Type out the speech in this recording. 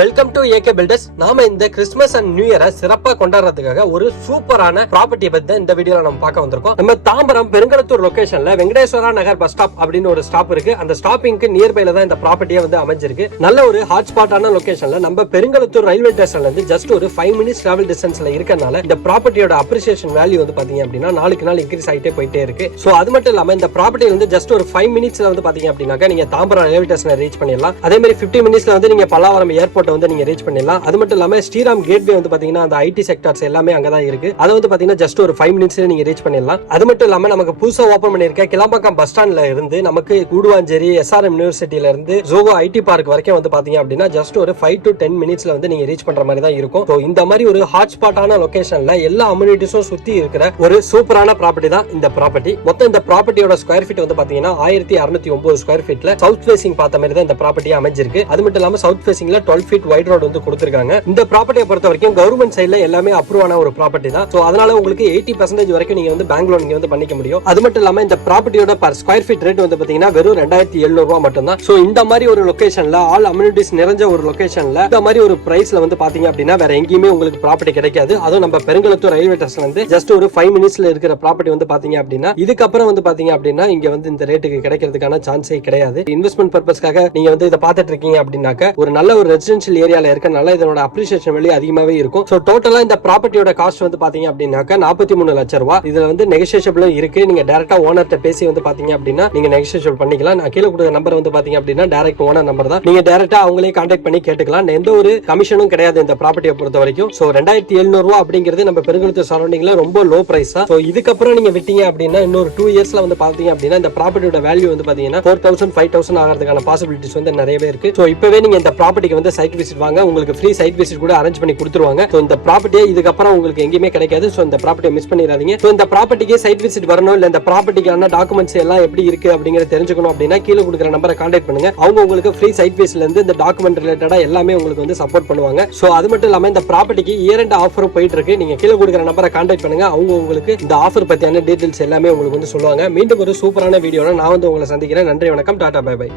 Welcome to AK filters. நாம இந்த Christmas and new இயரை சிறப்பா கொண்டாடுறதுக்காக ஒரு சூப்பரான ப்ராப்பர்ட்டியை பத்தி இந்த வீடியோல நம்ம பார்க்க வந்திருக்கோம். நம்ம தாம்பரம் பெருங்கலத்தூர் லொகேஷன்ல வெங்கடேஸ்வரா நகர் பஸ் ஸ்டாப் அப்படின்னு ஒரு ஸ்டாப் இருக்கு. அந்த ஸ்டாப்பிங்க்கு நியர்பைல தான் இந்த ப்ராப்பர்ட்டியே வந்து அமைஞ்சிருக்கு. நல்ல ஒரு ஹாட் ஸ்பாட்டான லொகேஷன்ல நம்ம பெருங்கலத்தூர் ரயில்வே ஸ்டேஷன்ல இருந்து ஜஸ்ட் ஒரு 5 மினிட்ஸ் டிராவல் டிஸ்டன்ஸ்ல இருக்கனால இந்த ப்ராப்பர்ட்டியோட அப்ரிசியேஷன் வேல்யூ வந்து பாத்தீங்க அப்படின்னா நாளுக்கு நாள் இன்க்ரீஸ் ஆயிட்டே போயிட்டே இருக்கு. சோ அது மட்டும் இல்லாம இந்த ப்ராப்பர்ட்டி வந்து ஜஸ்ட் ஒரு 5 மினிட்ஸ்ல வந்து பாத்தீங்க அப்படின்னாக்க நீங்க தாம்பரம் ரயில்வே ஸ்டேஷனை ரீச் பண்ணிடலாம். அதே மாதிரி 50 மினிட்ஸ்ல வந்து நீங்க பல்லாவரம் ஏர்போர்ட் வந்து நீங்க ரீச் பண்ணிடலாம். அது மட்டும் இல்லாம ஸ்ரீராம் கேட்வே வந்து பாத்தீங்கன்னா அந்த ஐடி செக்டார்ஸ் எல்லாமே அங்கதான் இருக்கு. அது வந்து பாத்தீங்கன்னா ஜஸ்ட் ஒரு 5 மினிட்ஸ்ல நீங்க ரீச் பண்ணிடலாம். அது மட்டும் இல்லாம நமக்கு புதுசா ஓபன் பண்ணிருக்க கிளாம்பாக்கம் பஸ் ஸ்டாண்ட்ல இருந்து நமக்கு கூடுவாஞ்சேரி எஸ்ஆர்எம் யூனிவர்சிட்டியில இருந்து ஜோகோ ஐடி பார்க் வரைக்கும் வந்து பாத்தீங்க அப்படின்னா ஜஸ்ட் ஒரு 5 to 10 மினிட்ஸ்ல வந்து நீங்க ரீச் பண்ற மாதிரி தான் இருக்கும். சோ இந்த மாதிரி ஒரு ஹாட் ஸ்பாட்டான லொகேஷன்ல எல்லா அம்யூனிட்டிஸும் சுத்தி இருக்கிற ஒரு சூப்பரான ப்ராப்பர்ட்டி தான் இந்த ப்ராப்பர்ட்டி. மொத்தம் இந்த ப்ராப்பர்ட்டியோட ஸ்கொயர் ஃபீட் வந்து பாத்தீங்கன்னா 1609 ஸ்கொயர் ஃபீட்ல சவுத் ஃபேசிங் பார்த்த மாதிரி தான் இந்த ப்ராப்பர்ட்டி அமைஞ்சிருக்கு. அது மட்டும் இல்லாம சவுத் ஃபேசிங்ல 12 ஃபீட் வைட் ரோட் வந்து கொடுத்திருக்காங்க. இந்த ப்ராப்பர்ட்டியை பொறுத்த வரைக்கும் கவர்மெண்ட் சைடுல எல்லாமே அப்ரூவ் ஆன ஒரு ப்ராப்பர்ட்டி தான். சோ அதனால உங்களுக்கு 80% வரைக்கும் நீங்க வந்து பேங்க் லோன் வந்து பண்ணிக்க முடியும். அது மட்டும் இல்லாம இந்த ப்ராப்பர்ட்டியோட பர் ஸ்கொயர் ஃபீட் ரேட் வந்து பாத்தீங்கன்னா வெறும் 2700 ரூபாய் மட்டும் தான். சோ இந்த மாதிரி ஒரு லொகேஷன்ல ஆல் அம்யூனிட்டிஸ் நிறைஞ்ச ஒரு லொகேஷன்ல இந்த மாதிரி ஒரு பிரைஸ்ல வந்து பாத்தீங்க அப்படின்னா வேற எங்கேயுமே உங்களுக்கு ப்ராப்பர்ட்டி கிடைக்காது. அதுவும் நம்ம பெருங்கலத்தூர் ரயில்வே ஸ்டேஷன் வந்து ஜஸ்ட் ஒரு 5 மினிட்ஸ்ல இருக்கிற ப்ராப்பர்ட்டி வந்து பாத்தீங்க அப்படின்னா இதுக்கப்புறம் வந்து பாத்தீங்க அப்படின்னா இங்க வந்து இந்த ரேட்டுக்கு கிடைக்கிறதுக்கான சான்ஸே கிடையாது. இன்வெஸ்ட்மெண்ட் பர்பஸ்க்காக நீங்க வந்து இதை பார்த்துட்டு இருக்கீங்க அப்படின்னாக்க ஒரு நல்ல ஒரு ரெசிடென்ஷியல் ஏரியால இருக்கனால இதோட அப்ரிசியேஷன் வேல்யூ அதிகமாவே இருக்கும். சோ டோட்டலா இந்த ப்ராப்பர்ட்டியோட காஸ்ட் வந்து பாத்தீங்க அப்படின்னாக்க 43 லட்சம் ரூபாய். இதுல வந்து நெகோஷியபிளும் இருக்கு. நீங்க டைரக்டா ஓனர்ட்ட பேசி வந்து பாத்தீங்க அப்படின்னா நீங்க நெகோஷியபிள் பண்ணிக்கலாம். நான் கீழே கொடுத்த நம்பர் வந்து பாத்தீங்க அப்படின்னா டைரக்ட் ஓனர் நம்பர் தான். நீங்க டைரக்டா அவங்களே கான்டாக்ட் பண்ணி கேட்டுக்கலாம். எந்த ஒரு கமிஷனும் கிடையாது இந்த ப்ராப்பர்ட்டியை பொறுத்த வரைக்கும். சோ 2700 ரூபாய் அப்படிங்கிறது நம்ம பெருங்கலத்தூர் சரௌண்டிங்ல ரொம்ப லோ பிரைஸ் தான். சோ இதுக்கப்புறம் நீங்க விட்டீங்க அப்படின்னா இன்னொரு 2 இயர்ஸ்ல வந்து பாத்தீங்க அப்படின்னா இந்த ப்ராப்பர்ட்டியோட வேல்யூ வந்து பாத்தீங்கன்னா 4000 5000 ஆகிறதுக்கான பாசிபிலிட்டிஸ் வந்து நிறையவே இருக்கு. சோ இப்பவே நீங்க இந்த ப்ராப்பர்ட்டிக்கு வந்து சைட் விசிட் வாங்க. உங்களுக்கு ஃப்ரீ சைட் விசிட் கூட அரேஞ்ச் பண்ணி கொடுத்துருவாங்க. சோ இந்த ப்ராப்பர்ட்டியே இதுக்கப்புறம் உங்களுக்கு எங்கேயுமே கிடைக்காது. சோ இந்த ப்ராப்பர்ட்டியை மிஸ் பண்ணிடாதீங்க. சோ இந்த ப்ராப்பர்ட்டிக்கு சைட் விசிட் வரணும் இல்ல இந்த ப்ராப்பர்ட்டிக்கான டாக்குமெண்ட்ஸ் எல்லாம் எப்படி இருக்கு அப்படிங்கறத தெரிஞ்சுக்கணும் அப்படின்னா கீழே கொடுக்குற நம்பரை கான்டாக்ட் பண்ணுங்க. அவங்க உங்களுக்கு ஃப்ரீ சைட் விசிட்ல இருந்து இந்த டாக்குமெண்ட் ரிலேட்டடா எல்லாமே உங்களுக்கு வந்து சப்போர்ட் பண்ணுவாங்க. சோ அது மட்டும் இல்லாம இந்த ப்ராப்பர்ட்டிக்கு இயர் எண்ட் ஆஃபரும் போயிட்டு இருக்கு. நீங்க கீழே கொடுக்குற நம்பரை கான்டாக்ட் பண்ணுங்க. அவங்க உங்களுக்கு இந்த ஆஃபர் பத்தியான டீடைல்ஸ் எல்லாமே உங்களுக்கு வந்து சொல்லுவாங்க. மீண்டும் ஒரு சூப்பரான வீடியோல நான் வந்து உங்களை சந்திக்கிறேன். நன்றி, வணக்கம், டாடா, பை பை.